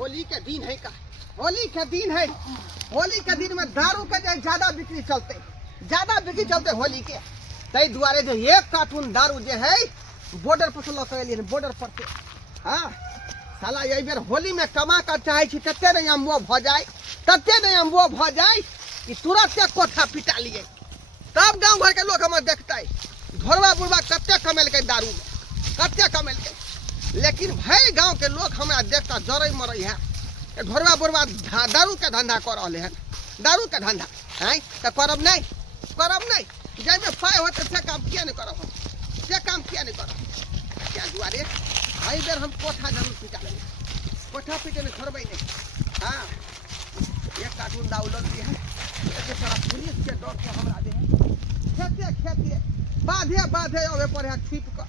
होली के दिन है का, होली के दिन है। होली के दिन में दारू के जो ज्यादा बिक्री चलते होली के तई दुआरे जो एक कार्टून दारू जो है बॉर्डर पर से बॉर्डर पर से। हाँ साला ये बेर होली में कमा कर चाहे तते नहीं हम वो भ जाए कि तुरंत के कोठा पिटा लिए। तब गांव भर के लोग हमें देखता है घोरवा बुढ़वा कत्ते कमेल के दारू में, कत्ते कमेल के। लेकिन भाई गांव के लोग हमारा देखता जरई मरई है घोरवा बुढ़वा दारू के धंधा कर रहे हैं, दारू के धंधा है तो करब नहीं जैसे पाए होते से काम किया नहीं करब, क्या दुआरे भाई बेर हम कोठा जरूर पिटा लेंगे, कोठा पीटे में छोड़बे नहीं। हाँ एक कार्टून दारू लग दिया है सारा पुलिस के डर से हमरा दे खेते बाधे अबे पर है छिप कर।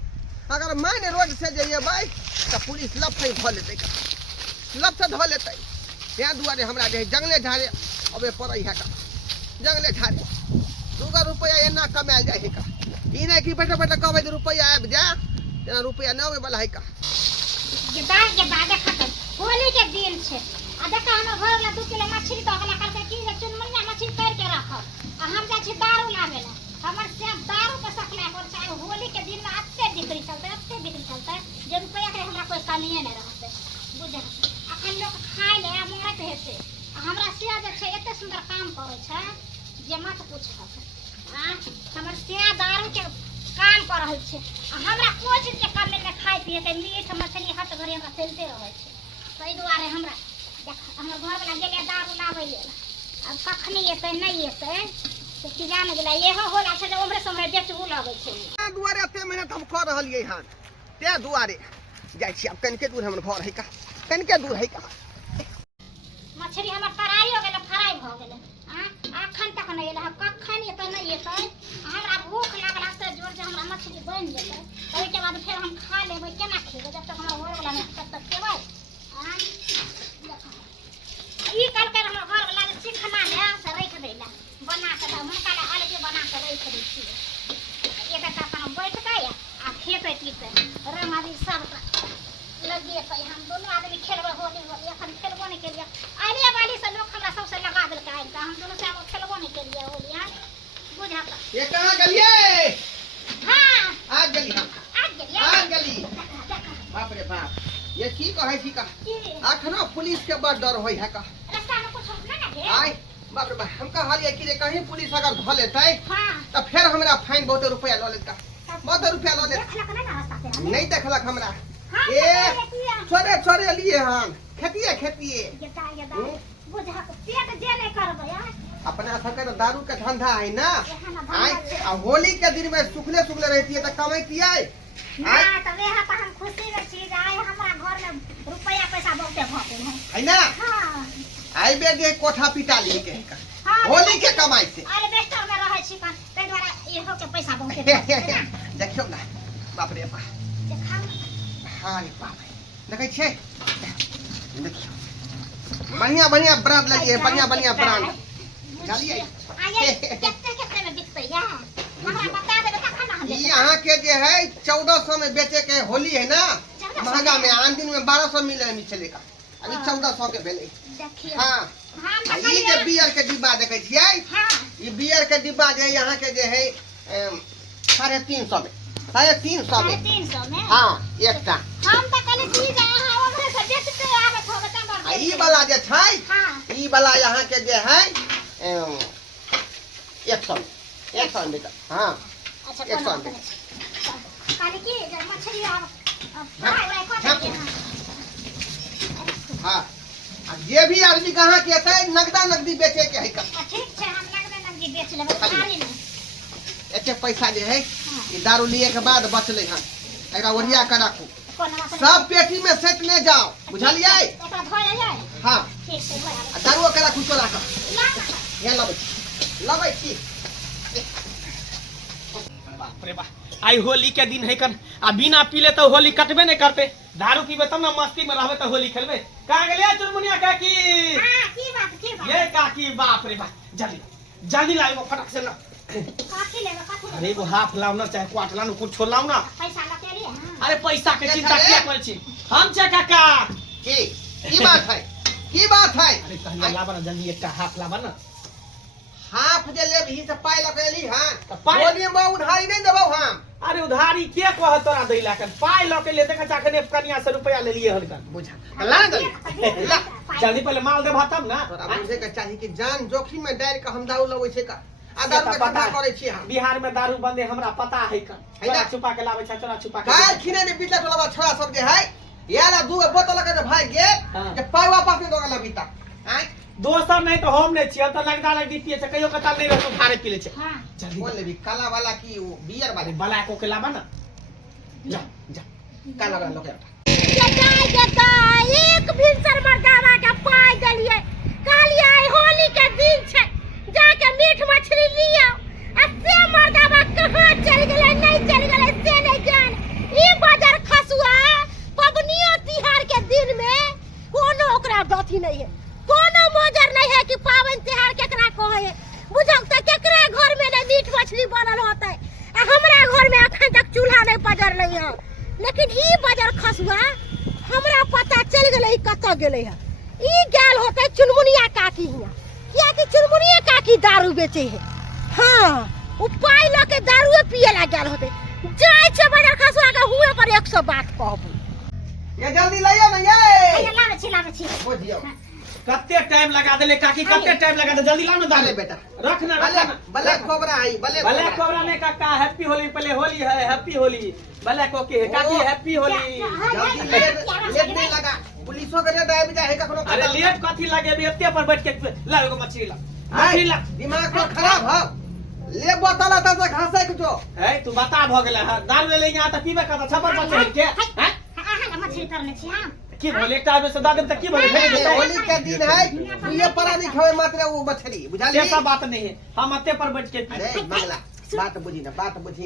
अगर मैंने रोड से जाइए भाई तो पुलिस लब से धो लेते, त्या दुआरे हमरा दे जंगले झाड़े अबे पर है का, जंगले झाड़े 2 रुपया एना कमाल जाए का। ई नहीं कि बैठे कहबे रुपया आबि जा तेना रुपया न आवे वाला है का। होली के दिन छे आ देखा हमर घर ला 2 किलो मछली तो अगला करके की जे चुनमुनिया मछली कर के रखब आ हम जा छी दारू लावे ला। हमर से दारू के सकला पर चाहे होली के दिन में अत्ते बिक्री चलते जे रुपया के हमरा कोई कमी नहीं रहते बुझे। अखन लोग खाय ले मरत हेते हमरा से जे छै एते सुंदर काम करे छै जे मत पूछब। हां हमर से दारू के काम कर रहल छै हमरा कोई चीज के कमी में खाय पिए के मीठ मछली हट घरे हमरा चलते रहे छै। तै दुआरे हमरा हमर घर वाला गेले दारू लावे ले अब कखनी एते नहीं एते तो की जाने गेला एहो होला छै जे उम्रे समय बेचबू लागे छै। ते दुआरे एते मेहनत हम कर रहलिए हन, ते दुआरे जाय छी। अब कनके दूर हमर घर है का, कनके दूर है का। मछली हमर तराई हो गेले, फ्राई भ गेले। हां अखन तक नहीं एले, कखन एते नहीं एते हमरा भूख लागला से जोर जे हमरा मछली बन जेते ओइ के बाद फिर हम खा लेबै। केना खेबै जब तक हमरा घर वाला नहीं तब तक खेबै। हां ई कल कर हमर घर वाला ने चिखना ले से रख देला बना के हुनका ले अलगे बना के रख दै छी। एक एक अपन बैठ गए आ खेते पीते रंगादी सब लगे पे हम दोनों आदमी खेलबे होली। एखन खेलबो नहीं केलिए आइले वाली से लोग हमरा सबसे लगा देल के आइल हम दोनों से हम खेलबो नहीं केलिए होली। हां बुझा ये कहां गलिए? हां आ गली, आ गली। बाप रे बाप ये की कहै छी का अखनो पुलिस के बड़ डर होय है का। रास्ता में कुछ ना लगे आय बाप रे बाप हम कहलिए कि कहीं पुलिस अगर ध लेतै हां तो फिर हमरा फाइन बहुत रुपया ल लेता, बहुत रुपया ल ले। देखलक ना रास्ता से नहीं देखलक हमरा। हां ए छोरे लिए हम खेतिए बुझा पेट जे नहीं करबै। यार अपना सबके तो दारू के धंधा है ना। आय आ होली के दिन में सुखले रहती है तो कमाइतिए हां त वेहा त हम खुशी के चीज आए हमरा घर में रुपया पैसा बहुते भते है ना। हां आई बे जे कोठा पिटा लिए के हां होली के कमाई से अरे बेस्टर में रहै छी त तै द्वारा इहो के पैसा बहुते देखियो ना बाप रे बाप देखाओ। हां रे बाप देखै छै देखियो बढ़िया ब्रांड लगी है, बढ़िया ब्रांड जालिए। कितने में बिकते या हमरा बता देबे तखन ना हम ई यहां के जे है 1400 में बेचे के होली है ना महंगा में। आन दिन में 1200 मिले चलेगा, अभी 1400 के भेले। देखिए हां ई जे बियर के डिब्बा देखै छियै हां ई बियर के डिब्बा जे यहां के जे है 350 में, 350 में। हां एकटा हम त कहले चीज अहाँ ओकरे से बेचते आबत होबे त आ ई वाला जे छै हां ई वाला यहां के जे है 100 में बेटा। हां अच्छा 100 में काली की जे मछली अब फ्राई कर दिए। हां आ जे भी आदमी कहां के छै नगदी बेचे के है का। ठीक छै हम नगदी बेच लेबै खाली नहीं एते पैसा जे है ई दारू लिए के बाद बचले हन एकरा ओढ़िया के राखू कोना सब पेटी में सेट ले जाओ बुझलिए। एकरा धोय जाय हां ठीक छै भया आ दारू के राखू तो राख ला हे लबै छी। बाप रे बाप आई होली के दिन है कन आ बिना पीले तो होली कटबे नहीं करते। दारू पीबे तब ना मस्ती में रहबे तो होली खेलबे। कहां गेलिए चुनमुनिया काकी? हां की बात ये काकी बाप रे बाप जल्दी लाओ फटक से ना। काकी लेबे अरे एगो हाफ लाओ ना चाहे क्वार्टर लाओ कुछ छोड़ लाओ ना। पैसा लगे लिए। अरे पैसा के चिंता क्या करे छी हम छे काका की की बात है की बात है अरे कहलिए लाबा ना जल्दी एकटा हाफ लाबा ना हाफ जे लेब ही से पाई लगेली हां तो पाई- बोलिए बा उधारी नहीं देबो हम अरे उधारी के कह तोरा दैला कन पाई ल के ले देखा जाके कन्या से रुपया ले लिए हलकन बुझा ला दे ला जल्दी पहले माल देबा तब ना तोरा बुझे के चाही कि जान जोखिम में डाल के हम दारू लबै छै का आ दारू के धंधा करे छी हम बिहार में दारू बंदे हमरा पता है का है ना? चोरा छुपा के लावे चोरा छुपा के काल खिने ने बिटला टोला छोरा सब जे है याला दू बोतल के भाई गे हाँ। जे पाई वापस नहीं दोगला बीता आय दोसर नहीं तो हम नहीं छियै तो लगदा लगदी पिए छै कहियो कताल नहीं रहतो थारे पी ले छै हाँ जल्दी बोल ले भी काला वाला की वो बियर वाले बला को के लाबा ना जा जा काला वाला लोग एक भिनसर मर्दावा के पाई देलिए कालिया होली के दिन छै जाके मीट मछली लियो आ से मर्दावा कहां चल गेलै नहीं चल गेलै से नहीं जान ई बाजार खसुआ पबनियो तिहार के दिन में कोनो ओकरा गति नहीं है कोनो मोजर नहीं है कि पावन तिहार केकरा कहे है बुझौ त केकरा घर में नहीं मीट मछली बनल होतै आ हमरा घर में अखन तक चूल्हा नहीं पजर नहीं है लेकिन ई बाजार खसुआ हमरा पता चल गेलै कत गेलै है ई गेल होतै चुनमुनिया काकी हिया किया कि चुनमुनिया काकी दारू बेचे है हां उ पाई ल के दारू पिए ला गेल होतै जाय छै बाजार खसुआ के हुए पर 100 बात कहबो ये जल्दी लाइयो ना ये लावे छी बुझियो कते टाइम लगा देले काकी कते टाइम लगा दे जल्दी ला ना डाले डाले बेटा रख ना भले भले कोबरा आई भले भले कोबरा ने काका हैप्पी होली पहले होली है हैप्पी होली भले को के काकी हैप्पी होली जल्दी लेट नहीं लगा पुलिसों के रेड आबि जाए कखनो अरे लेट कथी लगे बे एते पर बैठ के ला एगो मछली ला हाय, मछली ला दिमाग तो खराब हो ले बोतल आता से घासे के जो है तू बता भ गेले है दारू ले यहां त पीबे करता छपर पर चढ़ के हैं मछली करने छी हम की बोले एकटा आदमी से दादम तक की बोले ये भेज देता होली के दिन है ये परा नहीं खावे मात्र वो मछली बुझा ली ऐसा बात नहीं है हम अते पर बैठ के पी अरे मंगला बात बुझी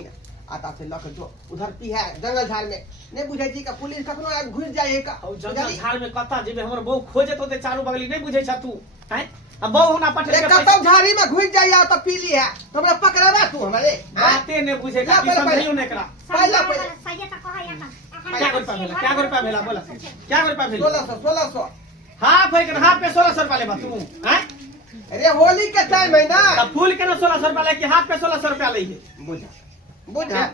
ना आता से लख जो उधर पी है जंगल झाड़ में नहीं बुझे छी का पुलिस कखनो आब घुस जाए का और जंगल झाड़ में कता जेबे हमर बहु खोजे तो चारू बगली नहीं बुझे छ तू हैं अब बहु होना पटले के कतौ झाड़ी में घुस जाइए तो पी ली है तो हमरा पकड़ावा तू हमारे बातें नहीं बुझे ला, की पहले, समझियो नहीं करा पहले पहले सही त कह या क्या रुपया भेला क्या रुपया भेला बोला क्या रुपया भेला 1600 हां भाई हां पे 1600 रुपया लेबा तू हैं अरे होली के टाइम है ना अब फूल के ना 1600 रुपया ले के हाथ पे 1600 रुपया ले बुझा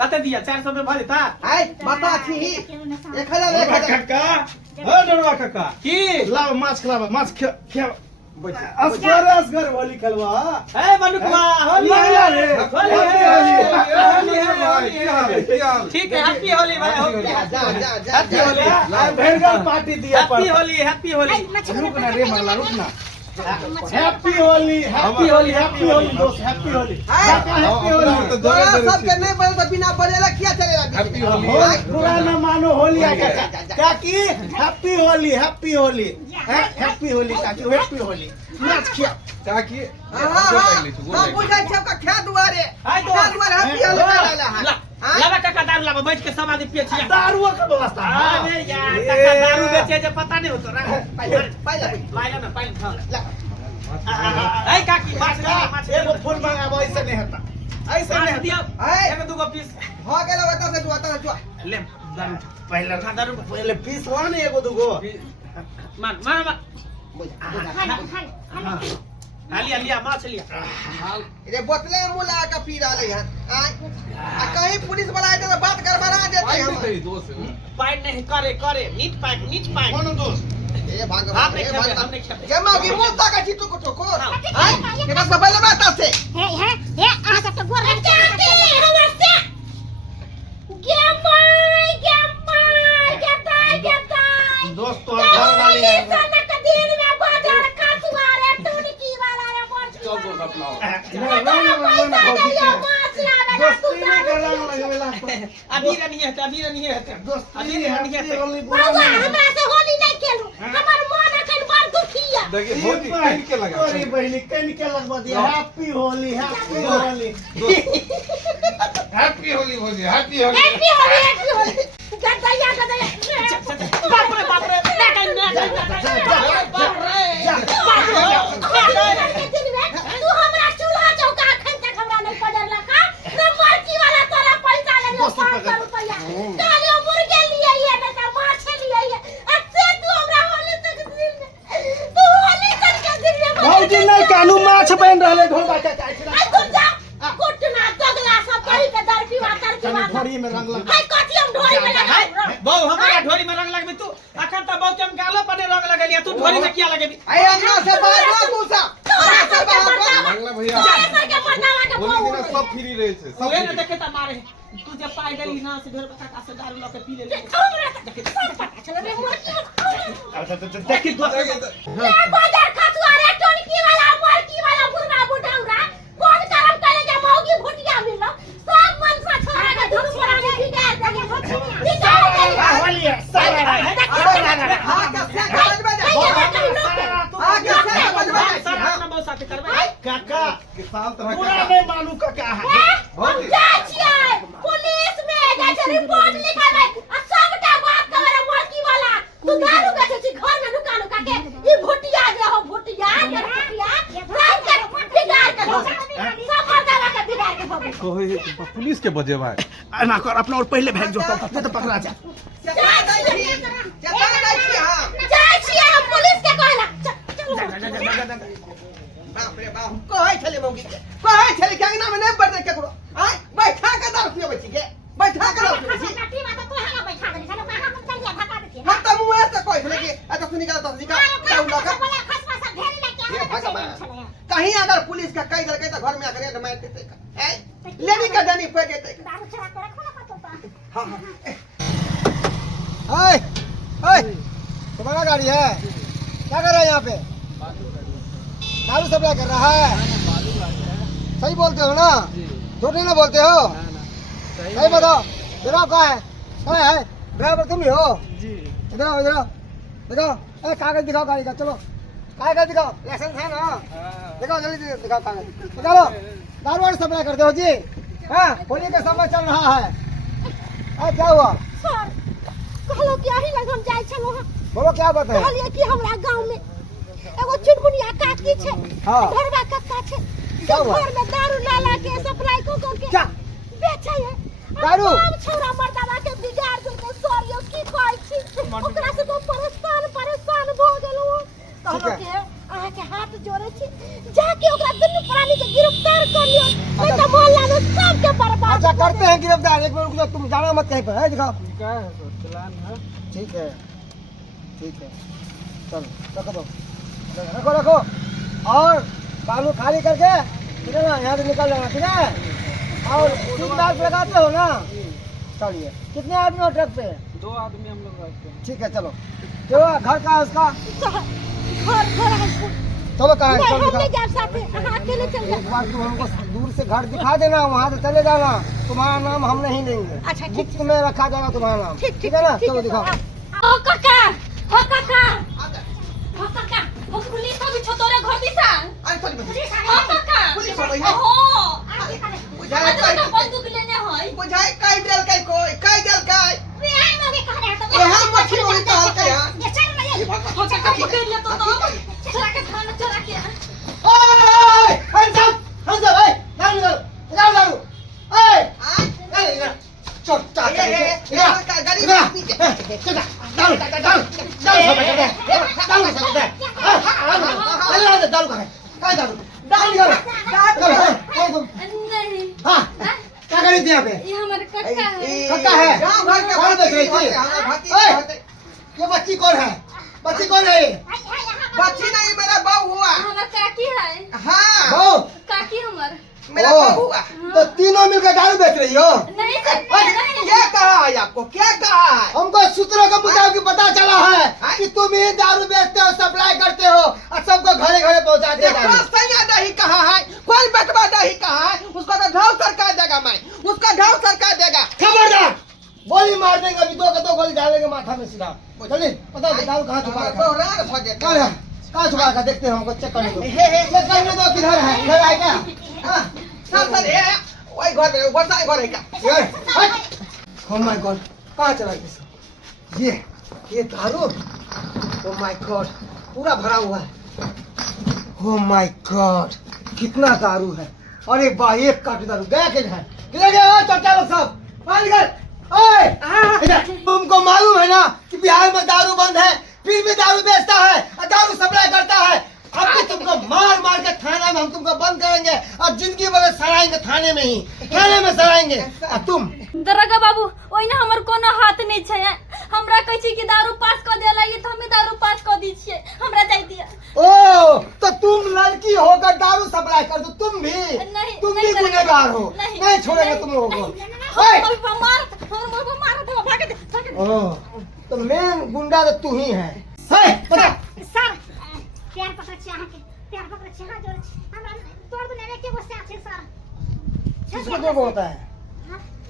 कते दिया 400 में भर देता है बता छी 1000 काका हो डरवा काका की लाव माछ खलावा माछ खे बुझा असगर होली खेलवा ए मनुकवा होली लाया रे ठीक है हैप्पी होली भाई होली जा हैप्पी होली भेड़गल पार्टी दिया हैप्पी होली हैप्पी होली रुक ना रे मंगला रुक ना happy Holi happy Holi happy Holi दोस्त हैप्पी होली काका हैप्पी होली तोरा सबके नहीं बोले तो बिना बोलेला क्या चलेगा बुरा न मानो होली आ काका काकी happy Holi happy Holi happy Holi काकी हैप्पी होली नाच खिया काकी हां बुझा छ का ख्या दुआरे हाय तो ख्या दुआरे हैप्पी होली ला लावा काका दारू लावा बैठ के सब आदमी पिए छिया दारू का व्यवस्था अरे यार काका दारू बेचे जे पता नहीं होतो रा पहले पाइला ना पाइला ला ए काकी माछ एगो फूल मांगाबो ऐसे नहीं होता ऐसे नहीं दिया है एगो दुगो पीस हो गेलो बता से तू आता है ले दारू पहले खा दारू पहले पीस वा ने एगो दुगो मान मान मान बुझा लिया लिया माछ लिया रे बोतले मुला का पी रहा है आ कहीं पुलिस वाला आए तो बात गड़बड़ा देते हम पाइप नहीं करे करे नीट पाइप कौन दोस्त ए भाग हम नहीं खेपे हम नहीं खेपे जमा की मुल्ता का चित्त को ठोको हां केना सब ले बात से हे आ सब तो गोर चाहते हमर से गेमाई दोस्त तो घर वाली है सनक दिन में बाजार खसुआ रे टुनकी वाला रे बोल चल दो अपना दोस्ती नहीं करना लगेला अभी नहीं है दोस्ती अभी नहीं है होली बाबा हमरा से होली नहीं खेलू हमर मन अखन बड़ दुखिया देखिए होली कहीं के लगा तोरी बहनी कन के लगवा दिया happy Holi happy Holi happy Holi Holi happy Holi happy Holi गदया बाप रे बाप रे तू हमरा चूल्हा चौका अखन तक हमरा नहीं पड़ला का नंबर की वाला तोरा पैसा ले 500 रुपया काले मुर्गे लिए ये ना माछ लिए ये अच्छे दिमाग ढोरी में रंग लगा हाय कथी हम ढोरी में लगाई बहु हमारा ढोरी में रंग लगबी तू अखन त बहु के हम गालो पर रंग लगलिया तू ढोरी में किया लगेबी अरे अंगना से बाहर ना तू सा अंगना से बाहर ना। मंगला भैया सर के मरदावा के होली दिन सब फ्री रहे छे सब ओए न free। देखे त मारे तू जब पाई गली ना से घर बता से दारू लके पी ले चलो रे मोर की देखी तू ले बाजार खसुआ रे टोनकी वाला मोरकी वाला बुढ़ा बुढ़ाउरा कौन करम करे जे मौगी भुटिया मिललो सब मन से छोरा के धुर पर आके बिगाड़ देगे बिगाड़ देगे होली है सारा हाँ का से बजबे जा हाँ का से बजबे सर जा अपना बहुत साथे करबे काका किसान तरह पूरा का में मालूम का क्या है हम जाय छियै पुलिस में जाय छै रिपोर्ट लिखाबे आ सबटा बात करे मोरकी वाला तू दारू बेचे छी घर में नुका नुका के ई भुटिया जे हो भुटिया के भुटिया सब के बिगाड़ के हो सब मर्दावा के बिगाड़ के हो पुलिस के बजे भाई ना कर अपना और पहले भेज जो तो पकड़ा जा चता दै छी हां जाय छियै हम पुलिस के कहला चलो बाप रे बाप कहै छले मौगी के कहै छले कि अंगना में नहीं बैठे केकरो आय बैठा के दारू पियो छी के बैठा के दारू पियो छी नटी में तो तोहरा बैठा देली चलो कहां हम चलिए धक्का देती हम त मुंह से कहै छले कि आ तो निकाल दारू लगा बोले खसमा सब ढेरी लेके ये आ भगवान कहीं अगर पुलिस का कह देलकै त घर में आकर मार देतै हैं लेनी का जानी पड़ जेतै दारू चढ़ा के रखो ना पतो हां हाय हाय तुम्हारा गाड़ी है क्या कर रहा है यहाँ पे दारू सप्लाई कर रहा है सही बोलते हो ना झूठ नहीं ना बोलते हो सही बताओ ड्राइवर कहाँ है ड्राइवर तुम ही हो इधर आओ दिखाओ ए कागज दिखाओ गाड़ी का चलो कागज दिखाओ लाइसेंस है ना दिखाओ जल्दी दिखाओ कागज निकालो दारू वारू सप्लाई करते हो जी हाँ होली का समय चल रहा है क्या हुआ सर कहलो कि आही लग हम जाय छलो बोलो क्या बात है कहलिए कि हमरा गांव में एगो चुनमुनिया काकी छै हाँ। घरवा कक्का छै क्या सब हुआ? घर में दारू लाला के सप्लाई को के क्या? बेचै है दारू? हम छोरा मर्दावा के बिगाड़ देलकै सरियो की कहै छी ओकरा से तो परेशान भ गेलौ कहलो ठीक कि अहाँ के हाथ जोड़े छी जाके ओकरा दुनू प्राणी के गिरफ्तार कर लियो नहीं तो मोहल्ला में सब के बर्बाद अच्छा करते हैं गिरफ्तार एक मिनट रुक जाओ तुम जाना मत कहीं पर है दिखाओ ठीक है चलो रखो दो रखो और बालू खाली करके ठीक है ना यहाँ से निकल जाना ठीक है और सीट बेल्ट लगाते हो ना चलिए कितने आदमी हो ट्रक पे 2 आदमी हम लोग रहते हैं ठीक है चलो जो घर का है उसका घर है चलो कहाँ है नहीं चलो हम नहीं दिखाओ जा सकते अहाँ अकेले चल जाओ एक बार तुम हमको दूर से घर दिखा देना वहाँ से चले जाना तुम्हारा नाम हम नहीं लेंगे अच्छा, ठीक गुप्त में रखा जाएगा तुम्हारा नाम ठीक है ना चलो दिखाओ ओ काका ओ काका ओ पुलिस भी छोटोरे घर दिसा अरे चल ओ काका पुलिस हो गई है ओहो बुझाए तो बंदूक लेने होय बुझाए कई देल कई कोई कई देल कई बिहार में के कह रहे तो यहाँ मछली वही तो हल्का है ये चल ना ये हो काका पकड़ ले तो चला के खाना चला के ओए हंस ए दारू दारू ओए चल चल गरीब आदमी के नहीं क्या करी थी यहाँ पे ये हमारे काका है कक्का है गांव घर के कौन बेच रही थी हमारे भाती ओए, होते। ये बच्ची कौन है बच्ची कौन है ये? बच्ची नहीं मेरा बहू हुआ हमारा काकी है हाँ बहू काकी हमार मेरा ओ, बहू हुआ तो तीनों मिलकर दारू बेच रही हो नहीं क्या कहा है आपको क्या कहा है हमको सूत्रों के मुताबिक पता चला है कि तुम ही दारू बेचते हो सप्लाई करते हो और सबको घरे घरे पहुंचाते हो दारू। सैया नहीं कहा है कोई बटवा नहीं कहा है उसका तो घाव सरकार देगा मैं उसका घाव सरकार देगा खबरदार गोली मार देंगे अभी दो गोली डालेंगे माथा में सीधा चलिए पता दारू कहाँ छुपा रखा है? बोहरान हो गया कहाँ है कहाँ छुपा रखा देखते हैं हमको चेक करने दो हे, हे। चेक करने दो किधर है इधर आए क्या हाँ, चल ये वही घर में वर्षा घर है क्या ओह माय गॉड कहाँ चला गया सब? ये दारू ओह माय गॉड पूरा भरा हुआ है ओह माय गॉड कितना दारू है अरे वाह एक काट दारू गया किधर गया चचा लोग सब बाहर निकल ओए इधर। तुमको मालूम है ना कि बिहार में दारू बंद है फिर भी दारू बेचता है और दारू सप्लाई करता है अब भी तुमको मार के थाना में हम तुमको बंद करेंगे और जिंदगी भर सड़ाएंगे थाने में सड़ाएंगे और तुम दरोगा बाबू ओइना हमर कोनो हाथ नहीं छै। हमरा कहै छी कि दारू पास क दे लागी तो हमें दारू पास क दी छियै। हमरा जाय दिया। ओ तो तुम लड़की होकर दारू सप्लाई कर दो, तुम भी नहीं, तुम नहीं भी करेंगे। गुनहगार हो। नहीं, नहीं छोड़ेंगे तुम लोगों को। ओए! मार भाग दे। ओ, तो मेन गुंडा तो तू ही है। बता। सर प्यार पकड़ छी अहाँ के प्यार पकड़ छी हां जोर छी हमरा तोड़ दने में के गुस्सा छै सर। किसको दो गो होता है?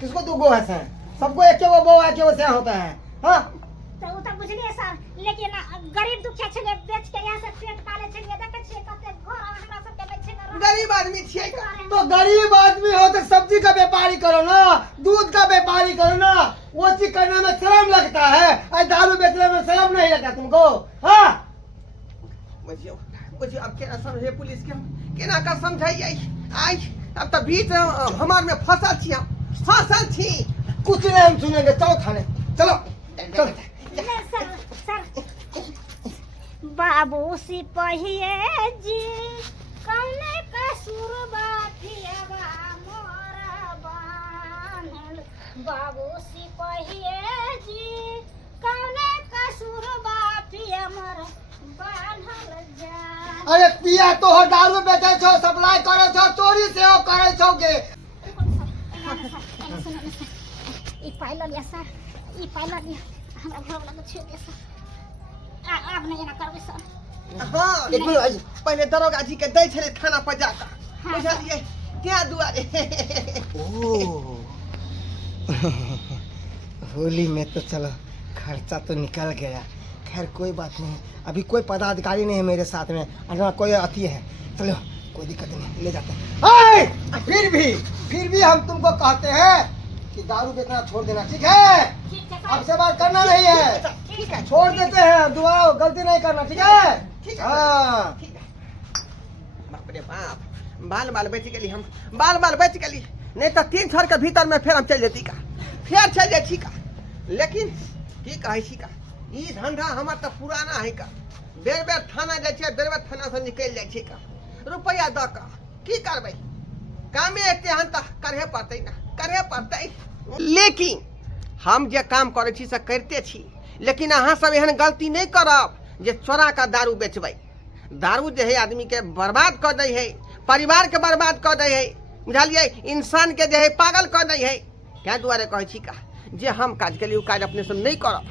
किसको दो गो है सर? सबको एक वो बो है, वो से होता है। हाँ तो उ त बुझलिए सर, लेकिन गरीब दुखिया छले बेच के यहाँ से पेट पाले छलिए देखे छियै कते घर हमरा सब के बेच के गरीब आदमी छियै का। तो गरीब आदमी हो तो सब्जी का व्यापारी करो ना, दूध का व्यापारी करो ना। वो चीज करने में शर्म लगता है, और दारू बेचने में शर्म नहीं लगता तुमको? हाँ बुझियो बुझियो अब केना समझे पुलिस के, केना का समझाइए। आई अब तो बीच हमार में फसल छी। कुछ नहीं हम सुनेंगे, चलो थाने चलो चलो। सर सर बाबू सिपहिए जी कौने कसूर बाथियावा मोरा बानल। बाबू सिपहिए जी कौने कसूर बाथिया मोरा बानल जा। अरे पिया तो हो, दारू बेचे छो, सप्लाई करे छो, चोरी से हो करे छो के। ई पाइल लिया सर, ई पाइल लिया हमरा घर वाला के छे दिया सर। आप नहीं ना करबे सर। हाँ एक मिनट आई। पहले दरोगा जी के दै छले थाना पर जाकर, हाँ। बुझलिए क्या दुआरे। होली में तो चलो खर्चा तो निकल गया। खैर कोई बात नहीं, अभी कोई पदाधिकारी नहीं है मेरे साथ में, और कोई अति है। चलो कोई दिक्कत नहीं, ले जाते हैं। फिर भी हम तुमको कहते हैं कि दारू बेचना छोड़ देना, ठीक है? ठीक है अब से बात करना नहीं है, ठीक है छोड़ देते हैं, दोबारा गलती नहीं करना, ठीक है? ठीक है। हाँ ठीक है। बाप रे बाप, बाल बच गली, हम बाल बच गली। नहीं तो 3 साल के भीतर में फिर हम चल जेती का, फिर चल जाती का। लेकिन की कहे छी का, ई धंधा हमार तो पुराना है का। बेर बेर थाना जाए छे, बेर बेर थाना से निकल जाए छे का, रुपया द का की करबे। कामे एते हन त करहे पड़ते ना, करहे पड़ते। लेकिन हम जे काम करे छी से करते छी, लेकिन अहाँ सब एहन गलती नहीं करब जे चोरा का दारू बेचबै। दारू जे है आदमी के बर्बाद कर दे है, परिवार के बर्बाद कर दे है, बुझलिए? इंसान के जे है पागल कर दे है। क्या दुआरे कहे छी का जे हम काज के लिए काज अपने से नहीं करब।